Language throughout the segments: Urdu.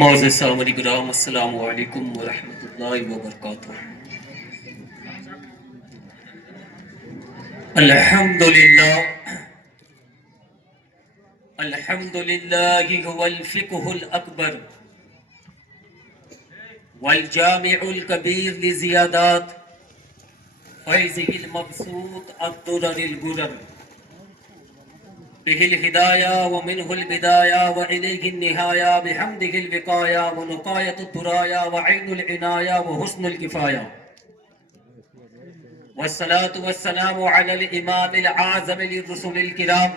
معزز سامعین کرام، السلام علیکم ورحمۃ اللہ وبرکاتہ۔ الحمدللہ هو الفقہ الاکبر والجامع الکبیر لزیادات فیضہ المبسوط الدرر الغرر به الہدایہ ومنہ البدایہ وإلیہ النہایہ بحمدہ الوقایہ ونقایۃ الدرایہ وعین العنایہ وحسن الکفایہ والصلاة والسلام علی الامام العظم للرسل الکرام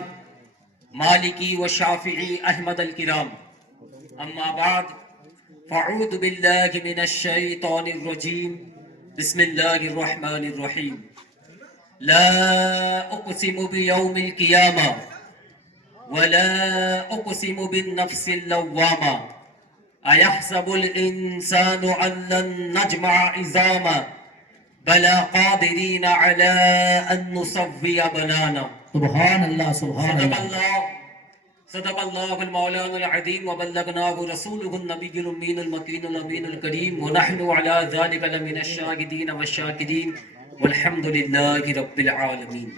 مالکی وشافعی احمد الکرام، اما بعد فاعوذ باللہ من الشیطان الرجیم، بسم اللہ الرحمن الرحیم۔ لا اقسم بیوم القیامہ ولا اقسم بالنفس اللوامہ ایحسب الانسان ان لن نجمع عظاما بلا قادرین علی ان نسوی بنانا۔ سبحان اللہ سبحان صدق اللہ اللہ المولانا العظیم وبلغناہ رسولہ النبی الامین المکین الامین الکریم ونحن علی ذلک لمن الشاہدین والشاکرین والحمد للہ رب العالمین۔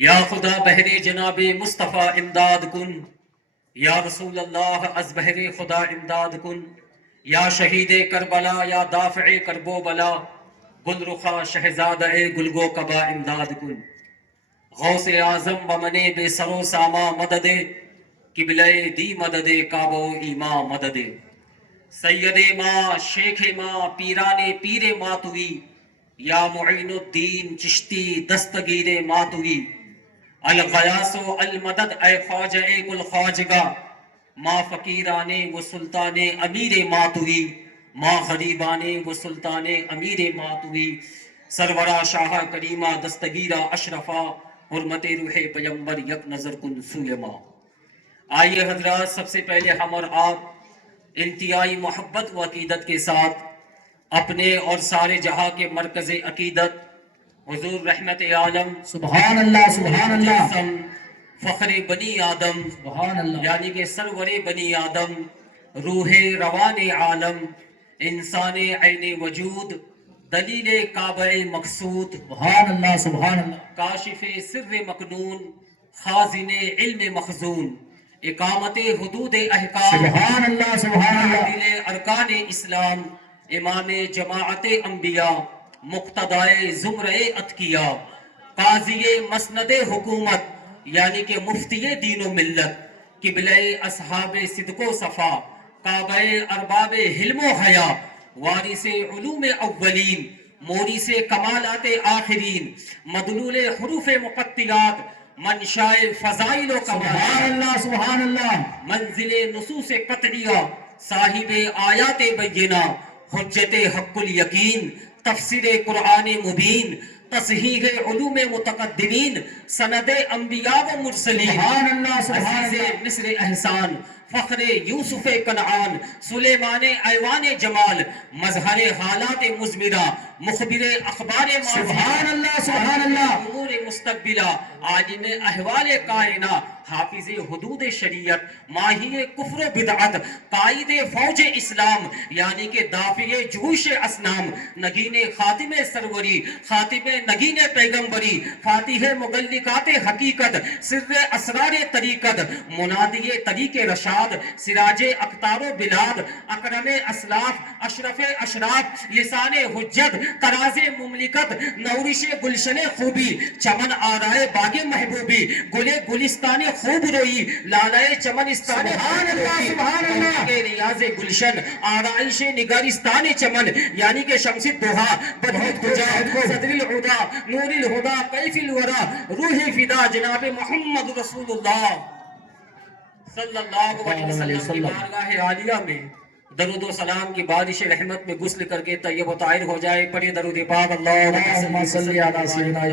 یا خدا بہر جناب مصطفیٰ امداد کن، یا رسول اللہ از بہر خدا امداد کن، یا شہید کربلا یا دافع کرب و بلا، گل رخا شہزادہ گلگو کبا امداد کن۔ غوث اعظم بمن بے سر و ساما مدد، قبلہ دی مدد کعبہ و ایما مدد۔ سید ماں شیخ ماں پیران پیر ماتوی، یا معین الدین چشتی دستگیر ماتوی۔ الغیاث و المدد اے خواجہ کل خواجگاہ، ماں فقیران و سلطان امیر ماتوی، ماں غریبان و سلطان امیر ماتوی۔ سرورہ شاہ کریمہ دستگیرہ اشرفہ، حرمت روح پیمبر یک نظر کن سوئے ماں۔ آئیے حضرات، سب سے پہلے ہم اور آپ انتہائی محبت و عقیدت کے ساتھ اپنے اور سارے جہاں کے مرکز عقیدت حضور رحمت عالم سبحان اللہ سبحان اللہ مجسم فخر بنی آدم، سبحان اللہ یعنی کہ سرور بنی آدم، روح روان عالم، انسان عین وجود، دلیل کعبہ مقصود، سبحان اللہ سبحان اللہ کاشف سر مکنون، خازن علم مخزون، اقامت حدود احکام، سبحان اللہ سبحان اللہ عادل ارکان اسلام، امام جماعت انبیاء، مقتدائے زمرہ اتقیاء، قاضی مسند حکومت یعنی کہ مفتی دین و ملت، قبلہ اصحاب صدق و صفا، کعبہ ارباب حلم و حیا، وارث علوم اولین، مورث کمالات آخرین، مدلول حروف مقطعات، منشاء فضائل و سبحان کمالات، اللہ سبحان اللہ منزل نصوص قطعیہ، صاحب آیات بینہ، حجت حق الیقین، تفسیر قرآن مبین، تصحیح علوم متقدمین، سند انبیاء و مرسلین، سبحان اللہ سبحان عزیز اللہ مصر احسان، فخر یوسف کنعان، سلیمان ایوان جمال، مظہر حالات مزمرہ، مخبر اخبار سبحان اللہ سبحان اللہ امور مستقبلہ، عالم احوال کائنہ، حافظ حدود شریعت، ماہی کفر و بدعت، قائد فوج اسلام یعنی کہ دافع جوش اسنام، نگین خاتم سروری، خاتم نگین پیغمبری، فاتح مغلقات حقیقت، سر اسرار طریقت، منادی طریق رشاد، سراج اقطار و بلاد، اکرم اسلاف، اشرف اشراف، لسان حجت، تراز مملکت، نورش گلشن خوبی، چمن آرائے باغ محبوبی، گل گلستان خوب روئی، لالائے چمنستان سبحان اللہ سبحان اللہ کے ریاض گلشن، آرائش نگارستان چمن یعنی کہ شمس الدہا، بدہت خجا، صدر الہدا، نور الہدا، کیف الورا، روح فدا جناب محمد رسول اللہ صلی اللہ علیہ وسلم کی بارگاہ عالیہ میں درود و سلام کی بارش رحمت میں غسل کر کے طیب و طاہر ہو جائے۔ پڑھیے درود پاک، اللہم صلی علی سیدنا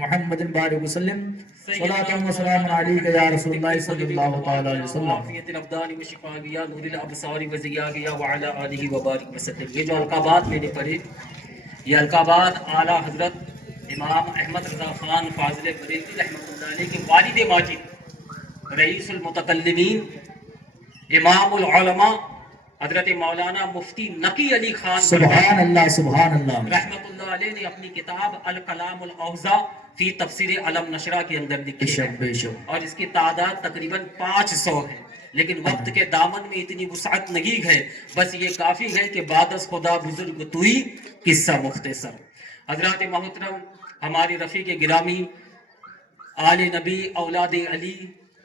محمد بارک وسلم، صلاۃ و سلام علیک یا رسول اللہ صلی اللہ تعالی علیہ وسلم۔ عافیت الابدان و شفاء نور الابصار و ضیاء وعلی آلہ وبارک وسلم۔ یہ جو القابات میں نے پڑھے، یہ القابات اعلیٰ حضرت امام احمد رضا خان فاضل بریلوی رحمۃ اللہ علیہ کے والد ماجد رئیس المتکلمین امام العلماء حضرت مولانا مفتی نقی علی خان سبحان اللہ سبحان اللہ. رحمت اللہ علیہ نے اپنی کتاب الکلام الاوضاع فی تفسیر علم نشرہ کے اندر بے لکھی ہے شک بے شک. اور اس کی تعداد تقریباً 500 ہے، لیکن وقت کے دامن میں اتنی وسعت نہیں ہے، بس یہ کافی ہے کہ بعد از خدا بزرگ توئی قصہ مختصر. حضرات محترم، ہماری رفیق گرامی آل نبی اولاد علی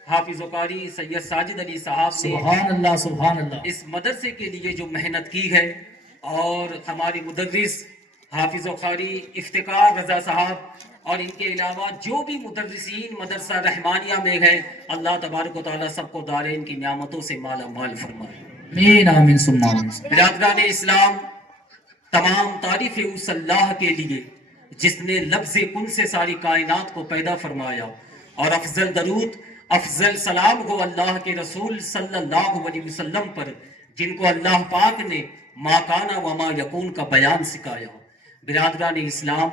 حافظ و قاری سید ساجد علی صاحب نے سبحان اللہ سبحان اللہ. اس مدرسے کے لیے جو محنت کی ہے، اور ہماری مدرس حافظ و قاری افتخار رضا صاحب اور ان کے علاوہ جو بھی مدرسین مدرسہ رحمانیہ میں ہیں، اللہ تبارک و تعالیٰ سب کو دارین کی نعمتوں سے مالا مال فرمائے. آمین آمین ثم آمین. برادران اسلام، تمام تعریف اس اللہ کے لیے جس نے لفظ کن سے ساری کائنات کو پیدا فرمایا، اور افضل درود افضل سلام ہو اللہ کے رسول صلی اللہ علیہ وسلم پر، جن کو اللہ پاک نے ما کانا و ما یکون کا بیان سکھایا. برادران اسلام،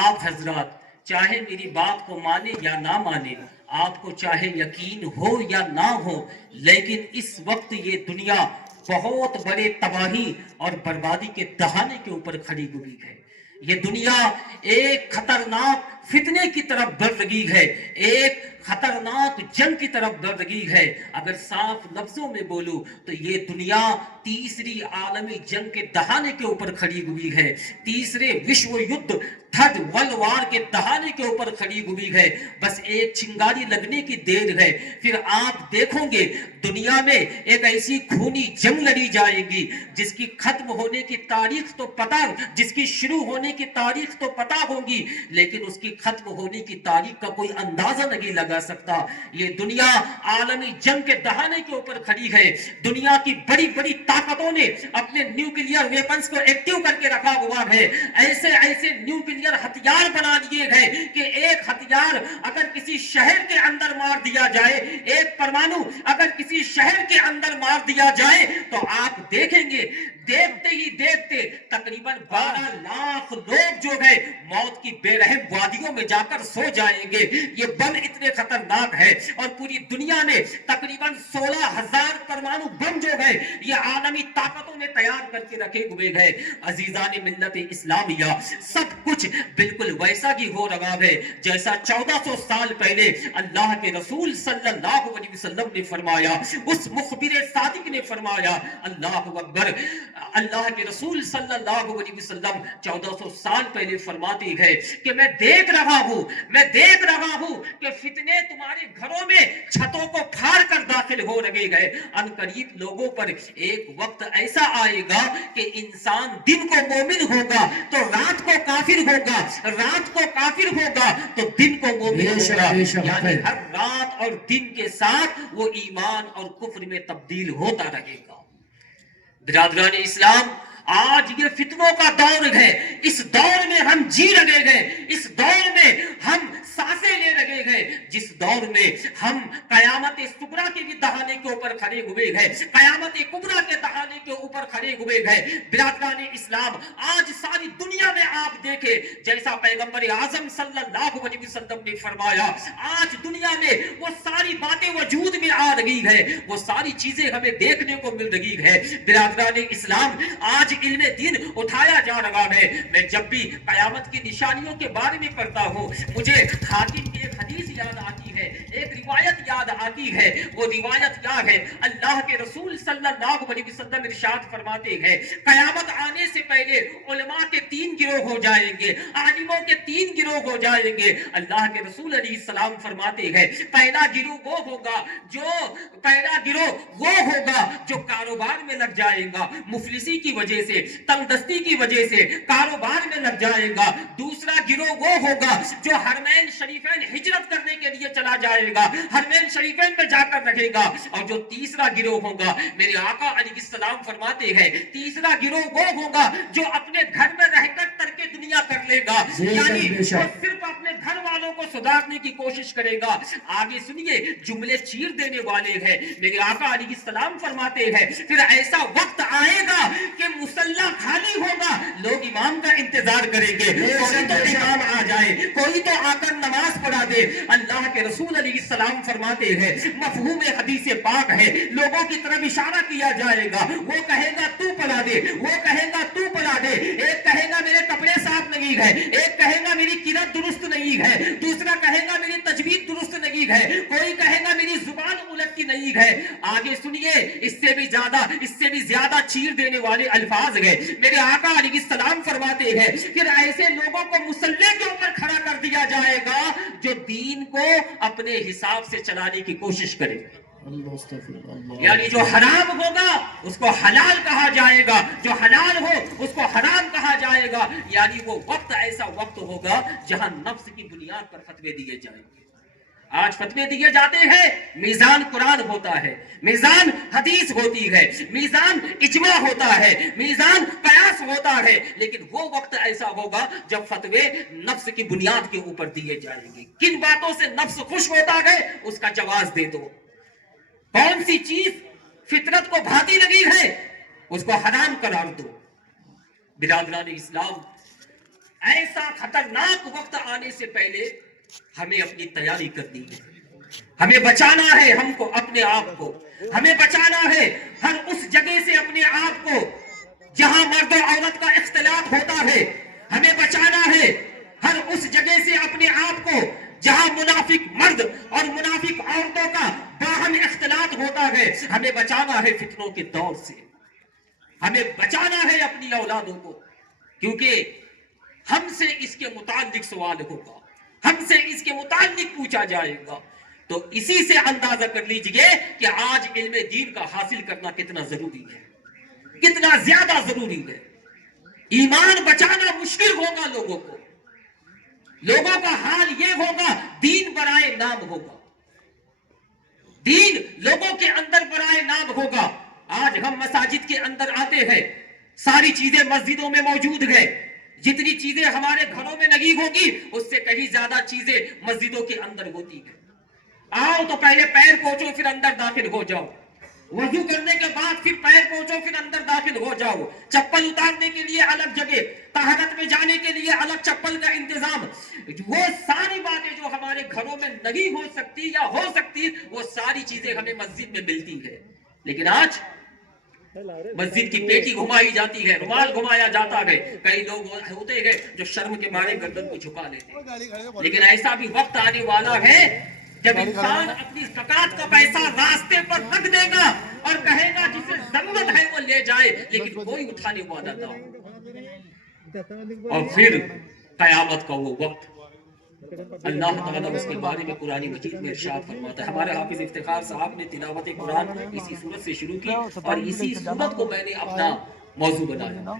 آپ حضرات چاہے میری بات کو مانے یا نہ مانے، آپ کو چاہے یقین ہو یا نہ ہو، لیکن اس وقت یہ دنیا بہت بڑے تباہی اور بربادی کے دہانے کے اوپر کھڑی ہوئی ہے. یہ دنیا ایک خطرناک فتنے کی طرف بڑھ رہی ہے، ایک خطرناک جنگ کی طرف بڑھ رہی ہے. اگر صاف لفظوں میں بولوں تو یہ دنیا تیسری عالمی جنگ کے دہانے کے اوپر کھڑی ہوئی ہے، تیسرے وشو یدھ تھرڈ ورلڈ وار کے دہانے کے اوپر کھڑی ہوئی ہے. بس ایک چنگاری لگنے کی دیر ہے، پھر آپ دیکھو گے دنیا میں ایک ایسی خونی جنگ لڑی جائے گی جس کی ختم ہونے کی تاریخ تو پتہ، جس کی شروع ہونے کی تاریخ تو پتہ ہوگی، لیکن اس کی ختم ہونے کی تاریخ کا کوئی اندازہ نہیں لگا سکتا. یہ دنیا عالمی جنگ کے دہانے کے اوپر کھڑی ہے. دنیا کی بڑی بڑی طاقتوں نے اپنے نیوکلیئر ویپنز کو ایکٹیو کر کے رکھا ہوا ہے. ایسے ایسے نیوکلیئر ہتھیار بنا دیے گئے کہ ایک ہتھیار اگر کسی شہر کے اندر مار دیا جائے، ایک پرمانو اگر کسی شہر کے اندر مار دیا جائے تو آپ دیکھیں گے دیکھتے ہی دیکھتے تقریباً 12 لاکھ لوگ جو ہے موت کی بے رحم وادیوں میں جا کر سو جائیں گے. یہ بم اتنے خطرناک ہے، اور پوری دنیا نے تقریباً 16,000 پرمانو بم جو ہے یہ عالمی طاقتوں نے تیار کر کے رکھے ہوئے ہیں. عزیزان ملت اسلامیہ، سب کچھ بالکل ویسا ہی ہو رہا ہے جیسا 1400 سال پہلے اللہ کے رسول صلی اللہ علیہ وسلم نے فرمایا، اس مخبر صادق نے فرمایا. اللہ اکبر. اللہ کے رسول صلی اللہ علیہ وسلم 1400 سال پہلے فرماتے ہیں کہ میں دیکھ رہا ہوں کہ فتنے تمہارے گھروں میں چھتوں کو پھاڑ کر داخل ہو رہے ہیں. ان قریب لوگوں پر ایک وقت ایسا آئے گا کہ انسان دن کو مومن ہوگا تو رات کو کافر ہوگا، رات کو کافر ہوگا تو دن کو مومن ہوگا. یعنی ہر رات اور دن کے ساتھ وہ ایمان اور کفر میں تبدیل ہوتا رہے گا. برادران اسلام، آج یہ فتنوں کا دور ہے. اس دور میں ہم جی رہے ہیں، اس دور میں ہم سانسیں لے رہے ہیں، جس دور میں ہم قیامت صغریٰ کے بھی دہانے کے اوپر کھڑے ہوئے ہیں، قیامت کبریٰ کے دہانے کے اوپر کھڑے ہوئے ہیں. برادران اسلام، آج ساری دنیا میں آپ دیکھیں جیسا پیغمبر اعظم صلی اللہ علیہ وسلم نے فرمایا، آج دنیا میں وہ ساری باتیں وجود میں آ رہی ہے، وہ ساری چیزیں ہمیں دیکھنے کو مل رہی ہے. برادران اسلام، آج علم دین اٹھایا جا رہا ہے. میں جب بھی قیامت کی نشانیوں کے بارے میں پڑھتا ہوں، مجھے حاتم کی ایک حدیث یاد آتی ہے، ایک روایت یاد آتی ہے. وہ روایت کیا ہے؟ اللہ کے رسول صلی اللہ علیہ وسلم ارشاد فرماتے ہیں، قیامت آنے سے پہلے علماء کے 3 گروہ ہو جائیں گے، عالموں کے 3 گروہ ہو جائیں گے. اللہ کے رسول علیہ السلام فرماتے ہیں، پہلا گروہ وہ ہوگا جو کاروبار میں لگ جائے گا، مفلسی کی وجہ سے، تنگ دستی کی وجہ سے کاروبار میں لگ جائے گا. دوسرا گروہ وہ ہوگا جو حرمین شریفین ہجرت کرنے کے لیے چلا جائے گا، حرمین شریفین میں جا کر رہے گا. اور جو تیسرا گروہ ہوگا، میرے آقا علیہ السلام فرماتے ہیں، تیسرا گروہ وہ ہوگا جو اپنے گھر میں رہ کر ترک دنیا کر لے گا، یعنی وہ صرف اپنے گھر والوں کو سدھارنے کی کوشش کرے گا. آگے سنیے، جملے چیر دینے والے ہیں. میرے آقا علیہ السلام فرماتے ہیں، پھر ایسا وقت آئے گا کہ مصلی خالی ہوگا، لوگ امام کا انتظار کریں گے. کوئی تو امام آ جائے، کوئی تو آ کر نماز پڑھا دے۔ اللہ کے رسول علیہ السلام فرماتے ہیں، مفہوم حدیث پاک ہے، لوگوں کی طرف اشارہ کیا جائے گا، وہ کہے گا تو پلا دے، وہ کہے گا تو پلا دے، ایک کہے گا میرے کپڑے صاف نہیں ہے، ایک کہے گا میری قرات درست نہیں ہے، دوسرا کہے گا میری تجوید درست نہیں ہے، کوئی کہے گا میری زبان الٹتی نہیں ہے۔ آگے سنیے، اس سے بھی زیادہ چیر دینے والے الفاظ ہیں۔ میرے آقا علیہ السلام فرماتے ہیں، پھر ایسے لوگوں کو مسلح کے اوپر کھڑا کر دیا جائے گا جو دین کو اپنے حساب سے چلانے کی کوشش کرے، یعنی جو حرام ہوگا اس کو حلال کہا جائے گا، جو حلال ہو اس کو حرام کہا جائے گا، یعنی وہ وقت ایسا وقت ہوگا جہاں نفس کی بنیاد پر فتوے دیے جائیں گے۔ آج فتوے دیے جاتے ہیں، میزان قرآن ہوتا ہے، میزان حدیث ہوتی ہے، میزان اجماع ہوتا ہے، میزان قیاس ہوتا ہے، لیکن وہ وقت ایسا ہوگا جب فتوے نفس کی بنیاد کے اوپر دیے جائیں گے۔ کن باتوں سے نفس خوش ہوتا ہے اس کا جواز دے دو، کون سی چیز فطرت کو بھاتی لگی ہے اس کو حرام قرار دو۔ برادران اسلام، ایسا خطرناک وقت آنے سے پہلے ہمیں اپنی تیاری کرنی ہے، ہمیں بچانا ہے ہم کو، اپنے آپ کو ہمیں بچانا ہے ہر اس جگہ سے اپنے آپ کو جہاں مرد و عورت کا اختلاط ہوتا ہے، ہمیں بچانا ہے ہر اس جگہ سے اپنے آپ کو جہاں منافق مرد اور منافق عورتوں کا باہم اختلاط ہوتا ہے، ہمیں بچانا ہے فتنوں کے دور سے، ہمیں بچانا ہے اپنی اولادوں کو، کیونکہ ہم سے اس کے متعلق سوال ہوگا، ہم سے اس کے متعلق پوچھا جائے گا۔ تو اسی سے اندازہ کر لیجئے کہ آج علم دین کا حاصل کرنا کتنا ضروری ہے، کتنا زیادہ ضروری ہے۔ ایمان بچانا مشکل ہوگا لوگوں کا حال یہ ہوگا، دین برائے نام ہوگا، دین لوگوں کے اندر برائے نام ہوگا۔ آج ہم مساجد کے اندر آتے ہیں، ساری چیزیں مسجدوں میں موجود ہیں، جتنی چیزیں ہمارے گھروں میں لگی ہوگی اس سے کہیں زیادہ چیزیں مسجدوں کے اندر ہوتی ہیں۔ آؤ تو پہلے پیر پوچھو پھر اندر داخل ہو جاؤ، وضو کرنے کے بعد پھر پیر پوچھو پھر اندر داخل ہو جاؤ، چپل اتارنے کے لیے الگ جگہ، طہارت میں جانے کے لیے الگ چپل کا انتظام، وہ ساری باتیں جو ہمارے گھروں میں نہیں ہو سکتی یا ہو سکتی، وہ ساری چیزیں ہمیں مسجد میں ملتی ہے۔ لیکن آج مسجد کی پیٹی گھمائی جاتی ہے، رومال گھمایا جاتا ہے، کئی لوگ ہوتے ہیں جو شرم کے مارے گردن کو جھکا لیتے ہیں۔ لیکن ایسا بھی وقت آنے والا ہے جب انسان اپنی زکات کا پیسہ راستے پر رکھ دے گا اور کہے گا جسے ضرورت ہے وہ لے جائے، لیکن کوئی اٹھانے والا نہ ہو۔ اور پھر قیامت کا وہ وقت، اللہ تعالیٰ اس کے بارے میں قرآن مجید میں ارشاد فرماتا ہے۔ ہمارے حافظ افتخار صاحب نے تلاوت قرآن اسی سورت سے شروع کی اور اسی سورت کو میں نے اپنا موضوع بنایا۔